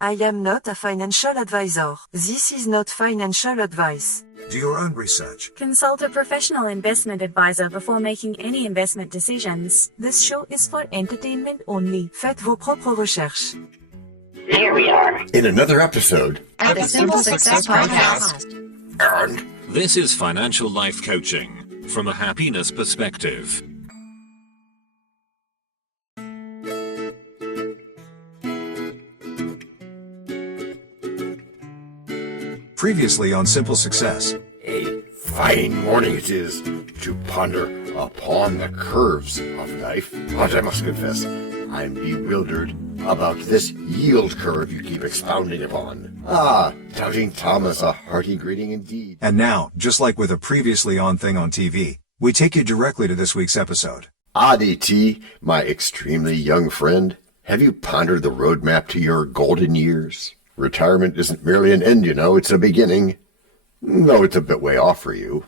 I am not a financial advisor. This is not financial advice. Do your own research. Consult a professional investment advisor before making any investment decisions. This show is for entertainment only. Faites vos propres recherches. Here we are in another episode of the Simple Success Podcast. And this is financial life coaching from a happiness perspective. Previously on Simple Success. A fine morning it is to ponder upon the curves of life, but I must confess, I'm bewildered about this yield curve you keep expounding upon. Ah, Doubting Thomas, a hearty greeting indeed. And now, just like with a previously on thing on TV, we take you directly to this week's episode. DT, my extremely young friend, have you pondered the roadmap to your golden years? Retirement isn't merely an end, you know, it's a beginning. Though it's a bit way off for you.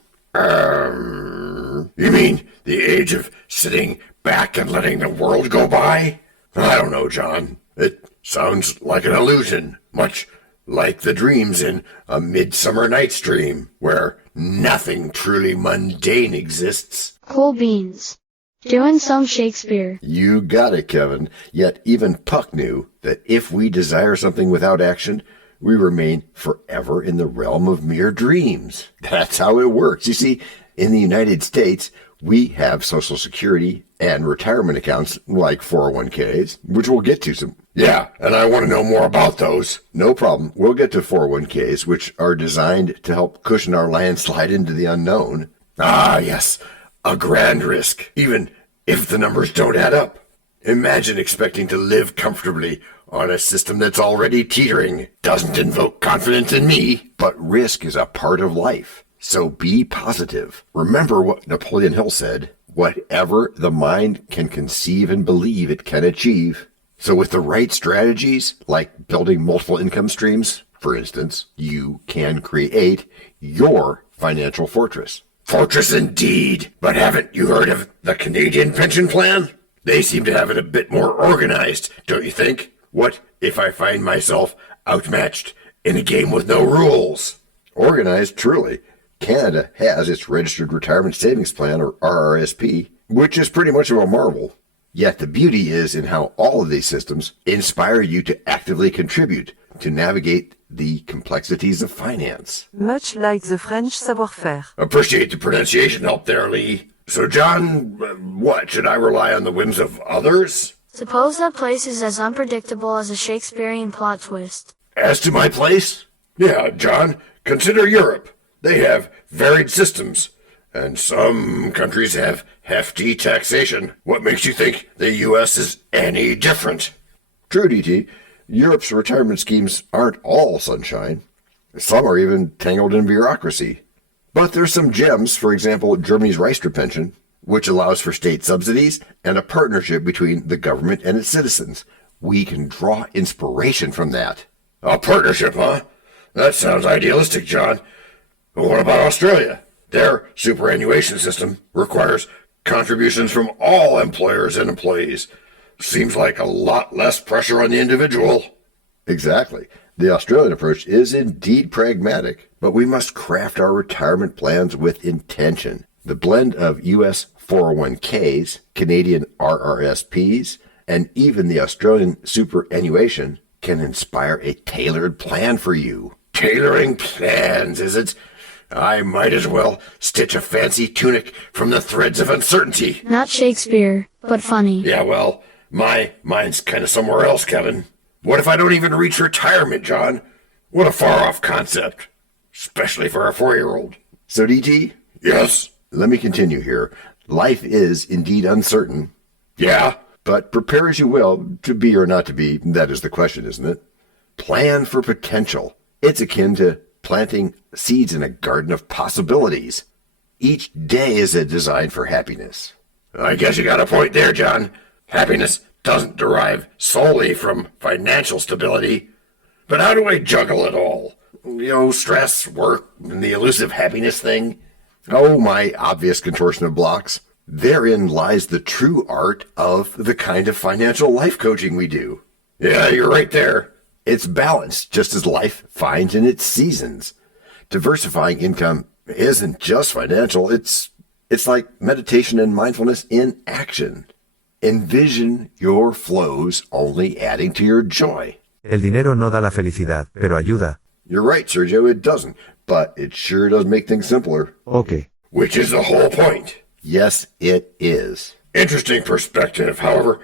You mean the age of sitting back and letting the world go by? I don't know, John. It sounds like an illusion, much like the dreams in A Midsummer Night's Dream, where nothing truly mundane exists. Cool beans. Doing some Shakespeare. You got it, Kevin. Yet even Puck knew that if we desire something without action, we remain forever in the realm of mere dreams. That's how it works. You see, in the United States, we have Social Security and retirement accounts like 401ks, which we'll get to some. Yeah, and I want to know more about those. No problem. We'll get to 401ks, which are designed to help cushion our landslide into the unknown. Ah, yes. A grand risk, even if the numbers don't add up. Imagine expecting to live comfortably on a system that's already teetering. Doesn't invoke confidence in me, but risk is a part of life. So be positive. Remember what Napoleon Hill said, whatever the mind can conceive and believe it can achieve. So with the right strategies, like building multiple income streams, for instance, you can create your financial fortress. Fortress indeed, but haven't you heard of the Canadian pension plan? They seem to have it a bit more organized, don't you think? What if I find myself outmatched in a game with no rules? Organized, truly. Canada has its Registered Retirement Savings Plan, or RRSP, which is pretty much of a marvel. Yet the beauty is in how all of these systems inspire you to actively contribute to navigate the complexities of finance. Much like the French savoir-faire. Appreciate the pronunciation help there, Lee. So, John, what? Should I rely on the whims of others? Suppose that place is as unpredictable as a Shakespearean plot twist. As to my place? Yeah, John, consider Europe. They have varied systems, and some countries have hefty taxation. What makes you think the U.S. is any different? True, DT. Europe's retirement schemes aren't all sunshine. Some are even tangled in bureaucracy. But there's some gems, for example, Germany's Reichswehr pension, which allows for state subsidies and a partnership between the government and its citizens. We can draw inspiration from that. A partnership, huh? That sounds idealistic, John. But what about Australia? Their superannuation system requires contributions from all employers and employees. Seems like a lot less pressure on the individual. Exactly. The Australian approach is indeed pragmatic, but we must craft our retirement plans with intention. The blend of U.S. 401ks, Canadian RRSPs, and even the Australian superannuation can inspire a tailored plan for you. Tailoring plans, is it? I might as well stitch a fancy tunic from the threads of uncertainty. Not Shakespeare, but funny. Yeah, well, my mind's kind of somewhere else, Kevin. What if I don't even reach retirement, John? What a far-off concept, especially for a 4-year-old. So, DT? Yes? Let me continue here. Life is indeed uncertain. Yeah? But prepare as you will, to be or not to be, that is the question, isn't it? Plan for potential. It's akin to planting seeds in a garden of possibilities. Each day is a design for happiness. I guess you got a point there, John. Happiness doesn't derive solely from financial stability. But how do I juggle it all? Stress, work, and the elusive happiness thing? Oh, my obvious contortion of blocks. Therein lies the true art of the kind of financial life coaching we do. Yeah, you're right there. It's balance, just as life finds in its seasons. Diversifying income isn't just financial, it's like meditation and mindfulness in action. Envision your flows only adding to your joy. El dinero no da la felicidad, pero ayuda. You're right, Sergio, it doesn't, but it sure does make things simpler. Okay. Which is the whole point. Yes, it is. Interesting perspective, however.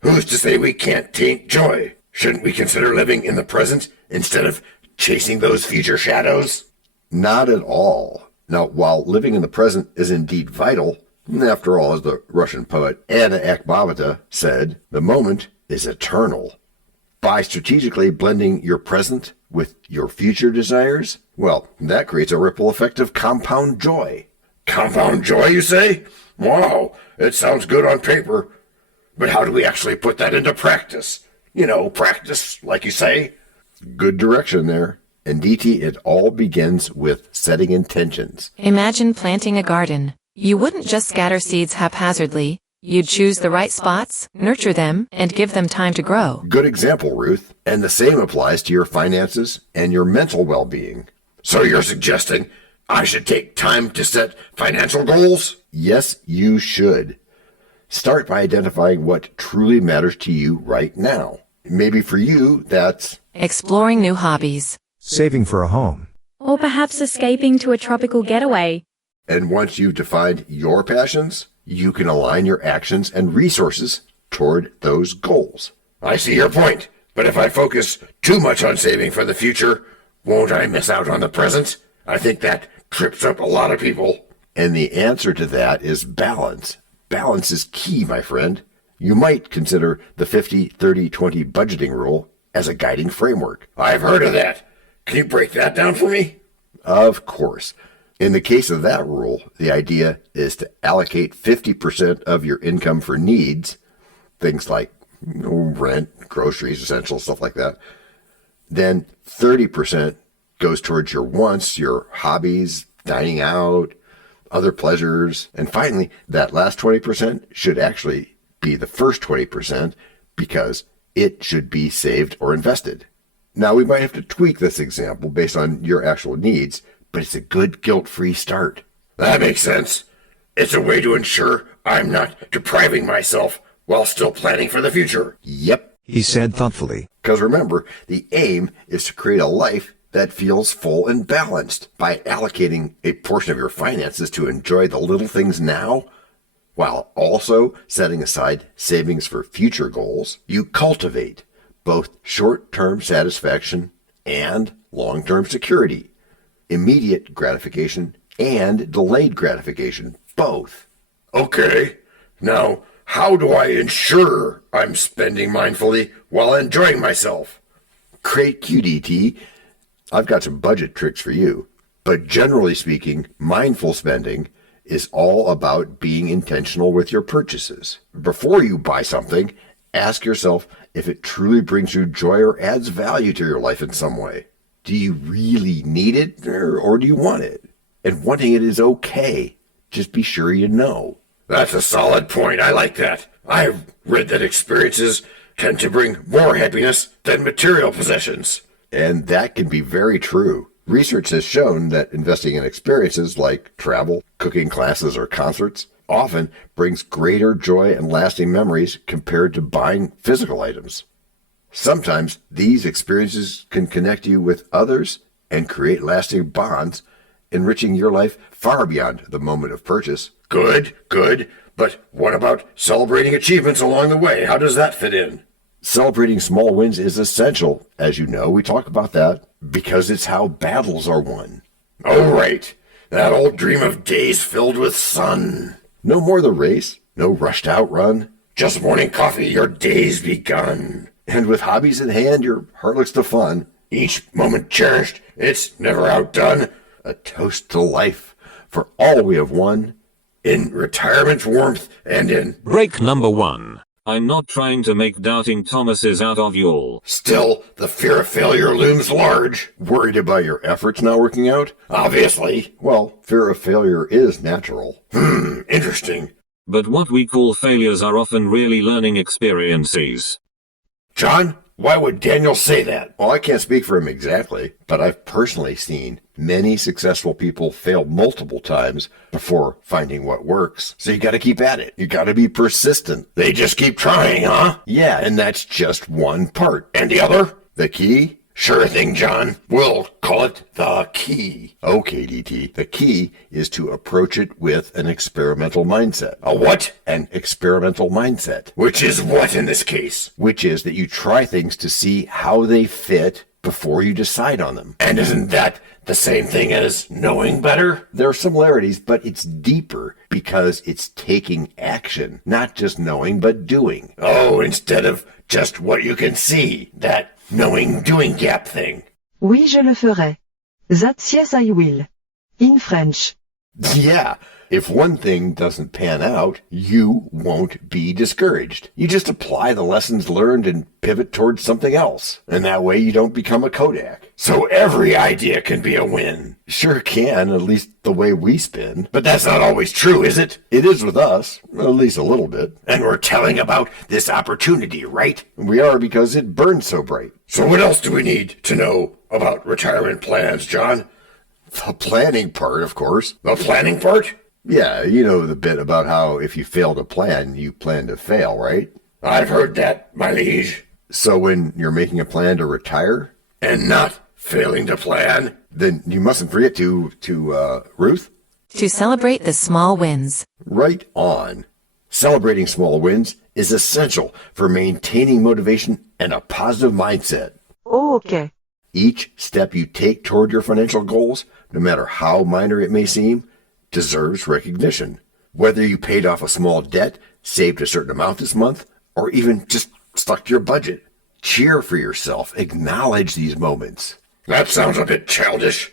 Who's to say we can't taint joy? Shouldn't we consider living in the present instead of chasing those future shadows? Not at all. Now, while living in the present is indeed vital, after all, as the Russian poet Anna Akhmatova said, the moment is eternal. By strategically blending your present with your future desires, well, that creates a ripple effect of compound joy. Compound joy, you say? Wow, it sounds good on paper. But how do we actually put that into practice? Practice, like you say. Good direction there. And DT, it all begins with setting intentions. Imagine planting a garden. You wouldn't just scatter seeds haphazardly. You'd choose the right spots, nurture them, and give them time to grow. Good example, Ruth. And the same applies to your finances and your mental well-being. So you're suggesting I should take time to set financial goals? Yes, you should. Start by identifying what truly matters to you right now. Maybe for you, that's exploring new hobbies, saving for a home, Or perhaps escaping to a tropical getaway. And once you've defined your passions, you can align your actions and resources toward those goals. I see your point, but if I focus too much on saving for the future, won't I miss out on the present? I think that trips up a lot of people. And the answer to that is balance. Balance is key, my friend. You might consider the 50-30-20 budgeting rule as a guiding framework. I've heard of that. Can you break that down for me? Of course. In the case of that rule, the idea is to allocate 50% of your income for needs, things like rent, groceries, essentials, stuff like that. Then 30% goes towards your wants, your hobbies, dining out, other pleasures. And finally, that last 20% should actually be the first 20% because it should be saved or invested. Now, we might have to tweak this example based on your actual needs, but it's a good guilt-free start. That makes sense. It's a way to ensure I'm not depriving myself while still planning for the future. Yep. he said thoughtfully. Because remember, the aim is to create a life that feels full and balanced. By allocating a portion of your finances to enjoy the little things now, while also setting aside savings for future goals, you cultivate both short-term satisfaction and long-term security, immediate gratification and delayed gratification, both. Okay, now how do I ensure I'm spending mindfully while enjoying myself? Great QDT. I've got some budget tricks for you. But generally speaking, mindful spending is all about being intentional with your purchases. Before you buy something, ask yourself if it truly brings you joy or adds value to your life in some way. Do you really need it or do you want it? And wanting it is okay. Just be sure you know. That's a solid point. I like that. I've read that experiences tend to bring more happiness than material possessions. And that can be very true. Research has shown that investing in experiences like travel, cooking classes, or concerts often brings greater joy and lasting memories compared to buying physical items. Sometimes these experiences can connect you with others and create lasting bonds, enriching your life far beyond the moment of purchase. Good. But what about celebrating achievements along the way? How does that fit in? Celebrating small wins is essential. As you know, we talk about that because it's how battles are won. Oh, right. That old dream of days filled with sun. No more the race, no rushed outrun. Just morning coffee, your day's begun. And with hobbies in hand, your heart looks to fun. Each moment cherished, it's never outdone. A toast to life for all we have won. In retirement's warmth and in... Break number 1. I'm not trying to make doubting Thomases out of you all. Still, the fear of failure looms large. Worried about your efforts not working out? Obviously. Well, fear of failure is natural. Interesting. But what we call failures are often really learning experiences. John, Why would Daniel say that? Well, I can't speak for him exactly, but I've personally seen many successful people fail multiple times before finding what works. So you got to keep at it. You got to be persistent. They just keep trying, huh? Yeah, and that's just one part. And the other? The key? Sure thing, John. We'll call it the key. Okay, DT. The key is to approach it with an experimental mindset. A what? An experimental mindset. Which is what in this case? Which is that you try things to see how they fit before you decide on them. And isn't that the same thing as knowing better? There are similarities, but it's deeper because it's taking action, not just knowing, but doing. Oh, instead of just what you can see, that knowing-doing gap thing. Oui, je le ferai. That's yes, I will. In French. Yeah, if one thing doesn't pan out, you won't be discouraged. You just apply the lessons learned and pivot towards something else. And that way you don't become a Kodak. So every idea can be a win. Sure can, at least the way we spin. But that's not always true, is it? It is with us, at least a little bit. And we're telling about this opportunity, right? We are, because it burns so bright. So what else do we need to know about retirement plans, John? The planning part, of course. The planning part? Yeah, you know the bit about how if you fail to plan, you plan to fail, right? I've heard that, my liege. So when you're making a plan to retire and not failing to plan, then you mustn't forget to Ruth? To celebrate the small wins. Right on. Celebrating small wins is essential for maintaining motivation and a positive mindset. Oh, okay. Each step you take toward your financial goals, no matter how minor it may seem, deserves recognition. Whether you paid off a small debt, saved a certain amount this month, or even just stuck to your budget, cheer for yourself. Acknowledge these moments. That sounds a bit childish.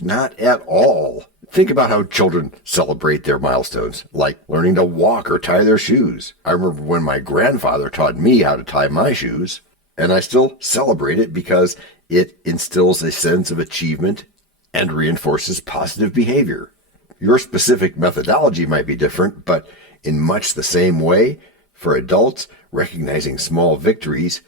Not at all. Think about how children celebrate their milestones, like learning to walk or tie their shoes. I remember when my grandfather taught me how to tie my shoes, and I still celebrate it because it instills a sense of achievement and reinforces positive behavior. Your specific methodology might be different, but in much the same way, for adults, recognizing small victories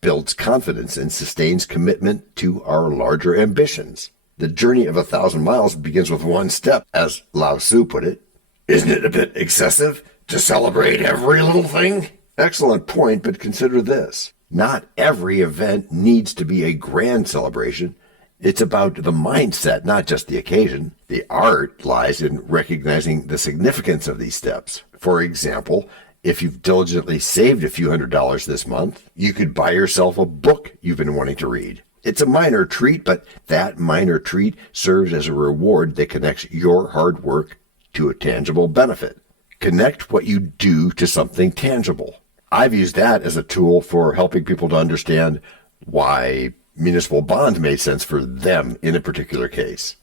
builds confidence and sustains commitment to our larger ambitions. The journey of 1,000 miles begins with one step, as Lao Tzu put it. Isn't it a bit excessive to celebrate every little thing? Excellent point, but consider this. Not every event needs to be a grand celebration. It's about the mindset, not just the occasion. The art lies in recognizing the significance of these steps. For example, if you've diligently saved a few $100s this month, you could buy yourself a book you've been wanting to read. It's a minor treat, but that minor treat serves as a reward that connects your hard work to a tangible benefit. Connect what you do to something tangible. I've used that as a tool for helping people to understand why municipal bonds made sense for them in a particular case.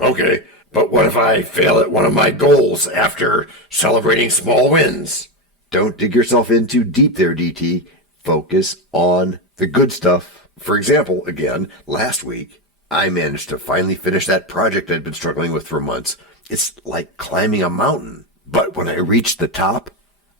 Okay, but what if I fail at one of my goals after celebrating small wins? Don't dig yourself in too deep there, DT. Focus on the good stuff. For example, again, last week, I managed to finally finish that project I'd been struggling with for months. It's like climbing a mountain. But when I reached the top,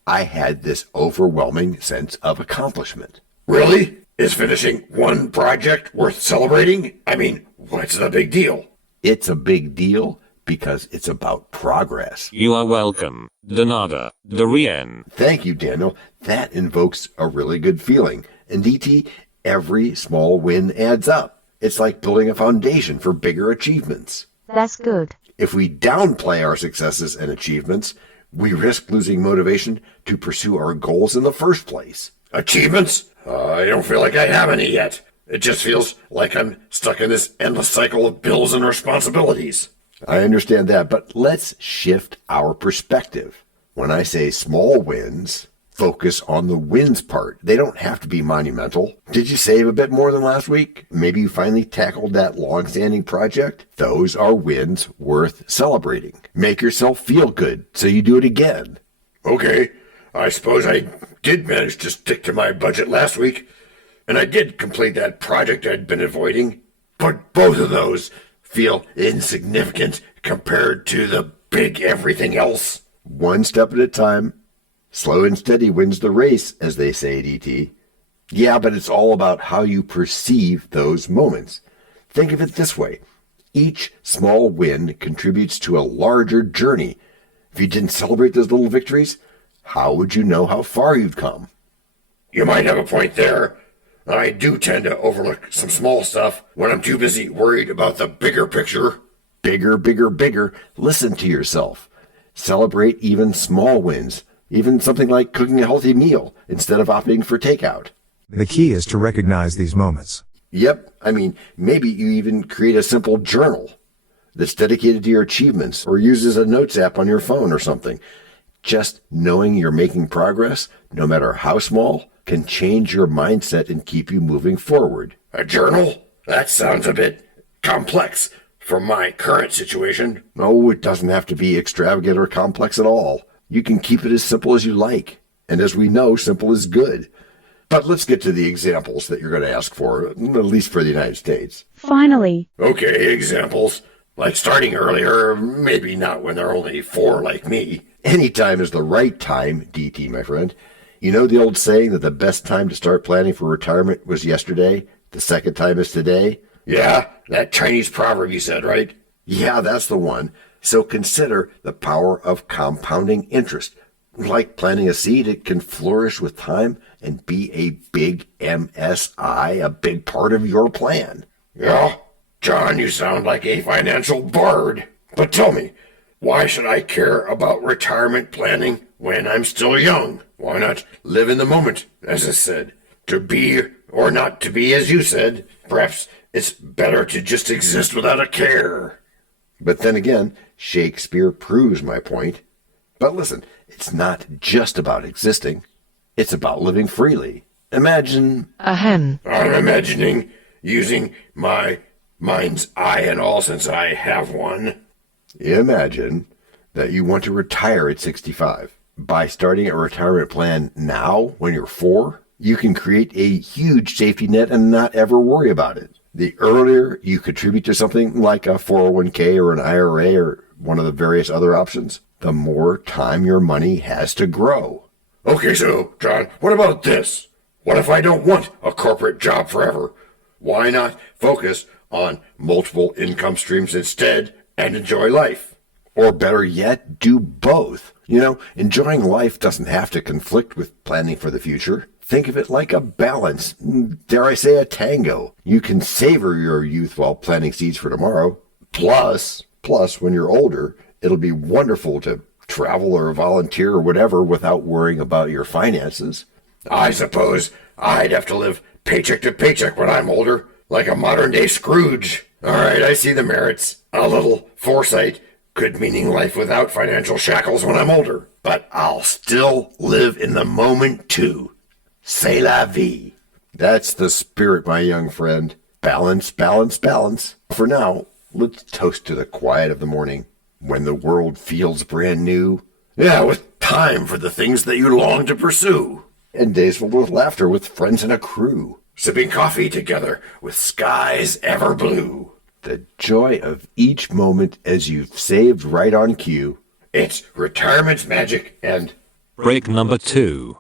I had this overwhelming sense of accomplishment. Really? Is finishing one project worth celebrating? I mean, what's the big deal? It's a big deal because it's about progress. You are welcome, Donada, Dorian. Thank you, Daniel. That invokes a really good feeling. And DT, every small win adds up. It's like building a foundation for bigger achievements. That's good. If we downplay our successes and achievements, we risk losing motivation to pursue our goals in the first place. Achievements? I don't feel like I have any yet. It just feels like I'm stuck in this endless cycle of bills and responsibilities. I understand that, but let's shift our perspective. When I say small wins, focus on the wins part. They don't have to be monumental. Did you save a bit more than last week? Maybe you finally tackled that long-standing project? Those are wins worth celebrating. Make yourself feel good so you do it again. Okay, I suppose I did manage to stick to my budget last week, and I did complete that project I'd been avoiding. But both of those feel insignificant compared to the big everything else. One step at a time. Slow and steady wins the race, as they say, DT. Yeah, but it's all about how you perceive those moments. Think of it this way. Each small win contributes to a larger journey. If you didn't celebrate those little victories, how would you know how far you've come? You might have a point there. I do tend to overlook some small stuff when I'm too busy worried about the bigger picture. Bigger, bigger, bigger. Listen to yourself. Celebrate even small wins, even something like cooking a healthy meal instead of opting for takeout. The key is to recognize these moments. Yep, maybe you even create a simple journal that's dedicated to your achievements or uses a notes app on your phone or something. Just knowing you're making progress, no matter how small, can change your mindset and keep you moving forward. A journal? That sounds a bit complex for my current situation. No, it doesn't have to be extravagant or complex at all. You can keep it as simple as you like. And as we know, simple is good. But let's get to the examples that you're going to ask for, at least for the United States. Finally. Okay, examples. Like starting earlier, maybe not when there are only 4 like me. Any time is the right time, DT, my friend. You know the old saying that the best time to start planning for retirement was yesterday? The second time is today? Yeah, that Chinese proverb you said, right? Yeah, that's the one. So consider the power of compounding interest. Like planting a seed, it can flourish with time and be a big MSI, a big part of your plan. Yeah, John, you sound like a financial bard. But tell me, why should I care about retirement planning when I'm still young? Why not live in the moment, as is said? To be or not to be, as you said. Perhaps it's better to just exist without a care. But then again, Shakespeare proves my point. But listen, it's not just about existing. It's about living freely. Imagine A hen. I'm imagining using my mind's eye and all, since I have one. Imagine that you want to retire at 65. By starting a retirement plan now, when you're 4, you can create a huge safety net and not ever worry about it. The earlier you contribute to something like a 401k or an IRA or one of the various other options, the more time your money has to grow. Okay, so, John, what about this? What if I don't want a corporate job forever? Why not focus on multiple income streams instead and enjoy life? Or better yet, do both. You know, enjoying life doesn't have to conflict with planning for the future. Think of it like a balance. Dare I say a tango. You can savor your youth while planting seeds for tomorrow. Plus, when you're older, it'll be wonderful to travel or volunteer or whatever without worrying about your finances. I suppose I'd have to live paycheck to paycheck when I'm older, like a modern-day Scrooge. All right, I see the merits. A little foresight could meaning life without financial shackles when I'm older. But I'll still live in the moment, too. C'est la vie. That's the spirit, my young friend. Balance, balance, balance. For now, let's toast to the quiet of the morning, when the world feels brand new. Yeah, with time for the things that you long to pursue. And days filled with laughter with friends and a crew. Sipping coffee together with skies ever blue. The joy of each moment as you've saved right on cue. It's retirement's magic and... Break number 2.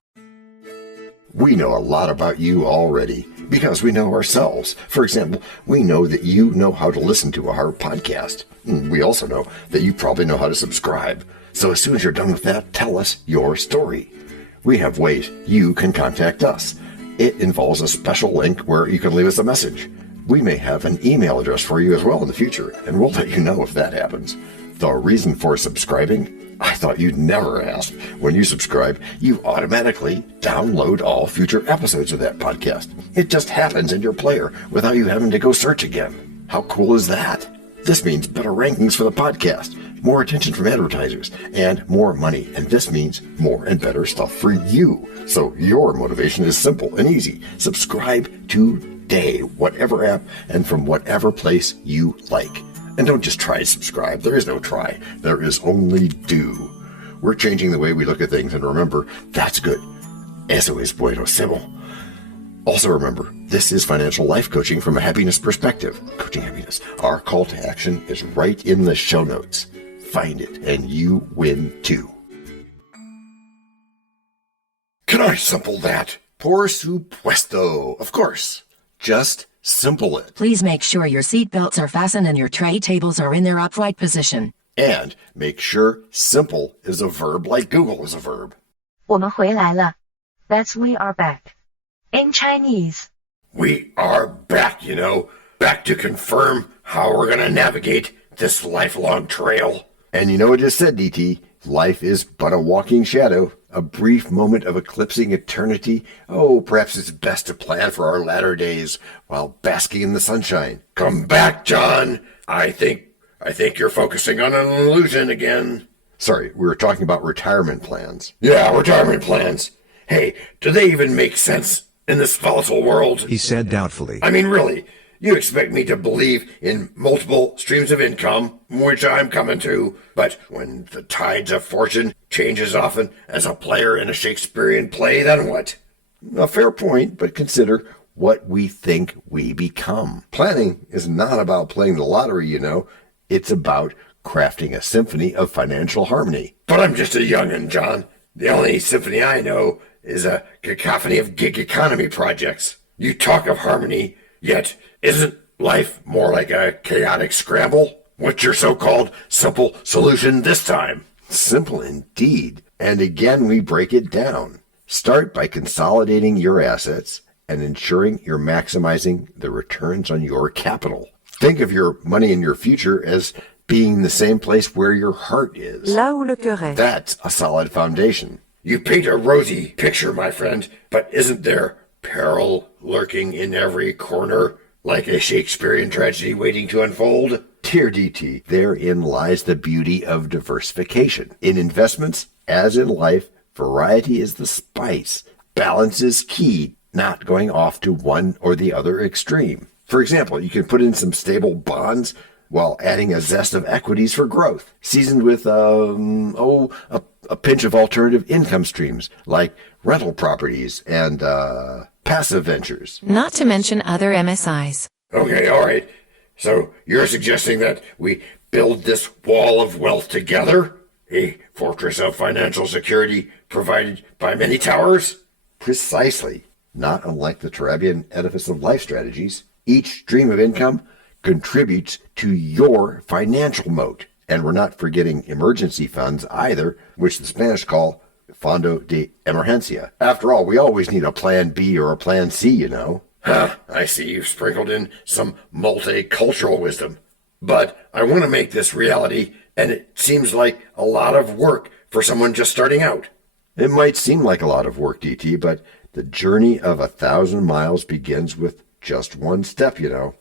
We know a lot about you already because we know ourselves. For example, we know that you know how to listen to our podcast. We also know that you probably know how to subscribe. So as soon as you're done with that, tell us your story. We have ways you can contact us. It involves a special link where you can leave us a message. We may have an email address for you as well in the future, and we'll let you know if that happens. The reason for subscribing? I thought you'd never ask. When you subscribe, you automatically download all future episodes of that podcast. It just happens in your player without you having to go search again. How cool is that? This means better rankings for the podcast, more attention from advertisers, and more money. And this means more and better stuff for you. So your motivation is simple and easy. Subscribe today, whatever app and from whatever place you like. And don't just try to subscribe. There is no try. There is only do. We're changing the way we look at things, and remember, that's good. Eso es buenísimo. Also remember, this is financial life coaching from a happiness perspective. Coaching happiness. Our call to action is right in the show notes. Find it, and you win too. Can I sample that? Por supuesto. Of course. Just simple it. Please make sure your seatbelts are fastened and your tray tables are in their upright position. And make sure simple is a verb like Google is a verb. 我们回来了. That's we are back. In Chinese. We are back, you know, back to confirm how we're going to navigate this lifelong trail. And you know what it just said, DT? Life is but a walking shadow, a brief moment of eclipsing eternity. Oh, perhaps it's best to plan for our latter days while basking in the sunshine. Come back, John. I think you're focusing on an illusion again. Sorry, we were talking about retirement plans. Yeah, retirement plans. Hey, do they even make sense in this volatile world? He said doubtfully. I mean, really, you expect me to believe in multiple streams of income, which I'm coming to, but when the tides of fortune change as often as a player in a Shakespearean play, then what? A fair point, but consider what we think we become. Planning is not about playing the lottery, you know. It's about crafting a symphony of financial harmony. But I'm just a young'un, John. The only symphony I know is a cacophony of gig economy projects. You talk of harmony, yet isn't life more like a chaotic scramble? What's your so-called simple solution this time? Simple indeed. And again, we break it down. Start by consolidating your assets and ensuring you're maximizing the returns on your capital. Think of your money in your future as being the same place where your heart is. Là où le cœur est. That's a solid foundation. You paint a rosy picture, my friend, but isn't there peril lurking in every corner, like a Shakespearean tragedy waiting to unfold? Dear DT, therein lies the beauty of diversification. In investments, as in life, variety is the spice. Balance is key, not going off to one or the other extreme. For example, you can put in some stable bonds while adding a zest of equities for growth, seasoned with a pinch of alternative income streams like rental properties and passive ventures. Not to mention other MSIs. Okay, all right. So you're suggesting that we build this wall of wealth together? A fortress of financial security provided by many towers? Precisely. Not unlike the Turabian edifice of life strategies, each stream of income contributes to your financial moat. And we're not forgetting emergency funds either, which the Spanish call Fondo de Emergencia. After all, we always need a plan B or a plan C, you know. Huh, I see you've sprinkled in some multicultural wisdom. But I want to make this reality, and it seems like a lot of work for someone just starting out. It might seem like a lot of work, DT, but the journey of 1,000 miles begins with just one step, you know.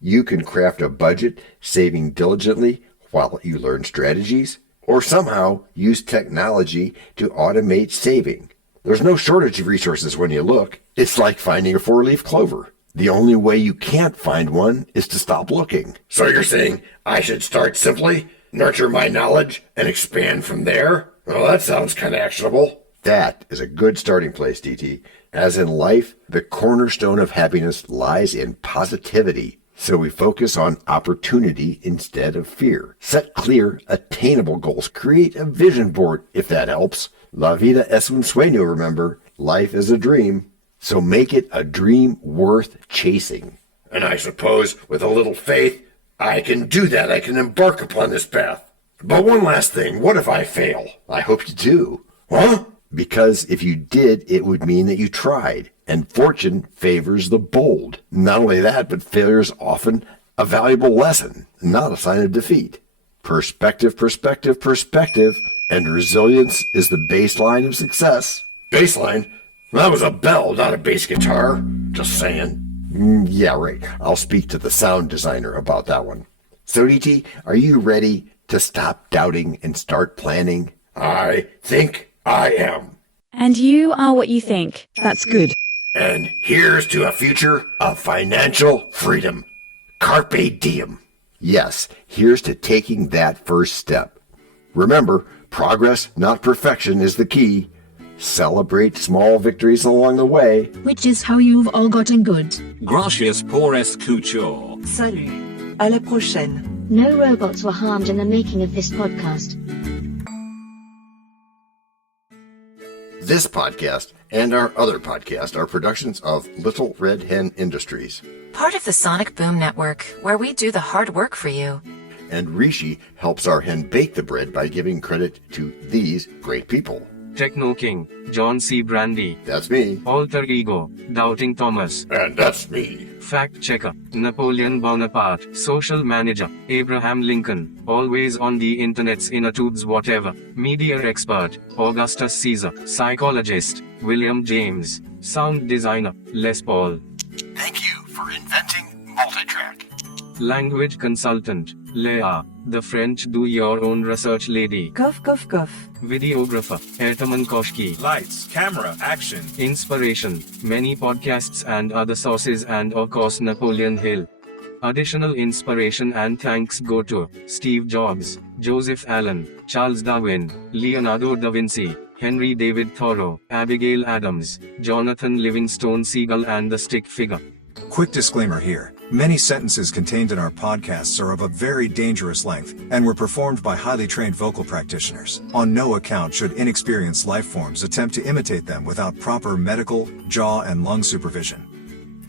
You can craft a budget, saving diligently while you learn strategies, or somehow use technology to automate saving. There's no shortage of resources when you look. It's like finding a four-leaf clover. The only way you can't find one is to stop looking. So you're saying I should start simply, nurture my knowledge, and expand from there? Well, that sounds kind of actionable. That is a good starting place, DT. As in life, the cornerstone of happiness lies in positivity. So we focus on opportunity instead of fear. Set clear, attainable goals. Create a vision board, if that helps. La vida es un sueño, remember. Life is a dream. So make it a dream worth chasing. And I suppose with a little faith, I can do that. I can embark upon this path. But one last thing. What if I fail? I hope you do. Huh? Because if you did, it would mean that you tried. And fortune favors the bold. Not only that, but failure is often a valuable lesson, not a sign of defeat. Perspective, perspective, perspective, and resilience is the baseline of success. Baseline? That was a bell, not a bass guitar. Just saying. Yeah, right. I'll speak to the sound designer about that one. So, DT, are you ready to stop doubting and start planning? I think I am. And you are what you think. That's good. And here's to a future of financial freedom. Carpe diem. Yes, here's to taking that first step. Remember, progress, not perfection, is the key. Celebrate small victories along the way. Which is how you've all gotten good. Gracias por escuchar. Salut. À la prochaine. No robots were harmed in the making of this podcast. This podcast and our other podcast are productions of Little Red Hen Industries. Part of the Sonic Boom Network, where we do the hard work for you. And Rishi helps our hen bake the bread by giving credit to these great people. Techno King, John Brandy. That's me. Alter Ego, Doubting Thomas. And that's me. Fact Checker, Napoleon Bonaparte. Social Manager, Abraham Lincoln. Always on the internet's inner tubes whatever. Media Expert, Augustus Caesar. Psychologist, William James. Sound Designer, Les Paul. Thank you for inventing multitrack. Language Consultant, Leah, the French do-your-own research lady. Cough, cough, cough. Videographer, Etomon Koshki. Lights, camera, action. Inspiration, many podcasts and other sources and of course Napoleon Hill. Additional inspiration and thanks go to Steve Jobs, Joseph Allen, Charles Darwin, Leonardo da Vinci, Henry David Thoreau, Abigail Adams, Jonathan Livingstone Seagull and the Stick Figure. Quick disclaimer here. Many sentences contained in our podcasts are of a very dangerous length and were performed by highly trained vocal practitioners. On no account should inexperienced life forms attempt to imitate them without proper medical, jaw, and lung supervision.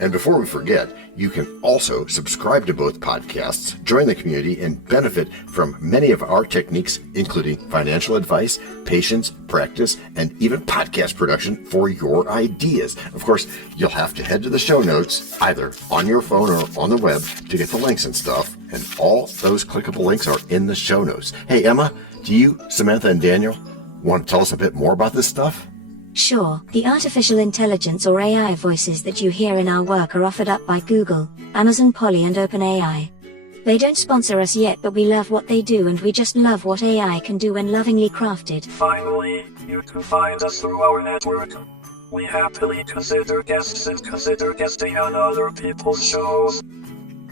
And before we forget, you can also subscribe to both podcasts, join the community, and benefit from many of our techniques, including financial advice, patience, practice, and even podcast production for your ideas. Of course, you'll have to head to the show notes, either on your phone or on the web, to get the links and stuff. And all those clickable links are in the show notes. Hey, Emma, do you, Samantha, and Daniel want to tell us a bit more about this stuff? Sure, the artificial intelligence or AI voices that you hear in our work are offered up by Google, Amazon Polly and OpenAI. They don't sponsor us yet, but we love what they do and we just love what AI can do when lovingly crafted. Finally, you can find us through our network. We happily consider guests and consider guesting on other people's shows.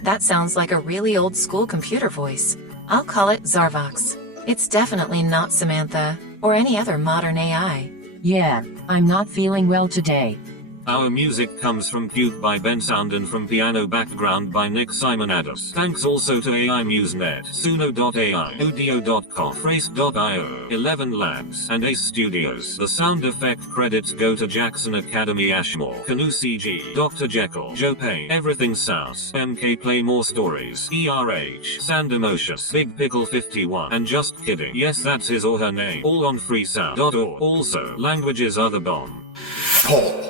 That sounds like a really old school computer voice. I'll call it Zarvox. It's definitely not Samantha, or any other modern AI. Yeah, I'm not feeling well today. Our music comes from Cube by Ben Sound and from Piano Background by Nick Simonados. Thanks also to AI MuseNet, Suno.ai, Udio.com, Phrase.io, 11 Labs, and Ace Studios. The sound effect credits go to Jackson Academy Ashmore, Canoe CG, Dr. Jekyll, Joe Payne, Everything South, MK Play More Stories, ERH, Sand Emotious, Big Pickle 51, and Just Kidding. Yes, that's his or her name. All on freesound.org. Also, languages are the bomb. Paul.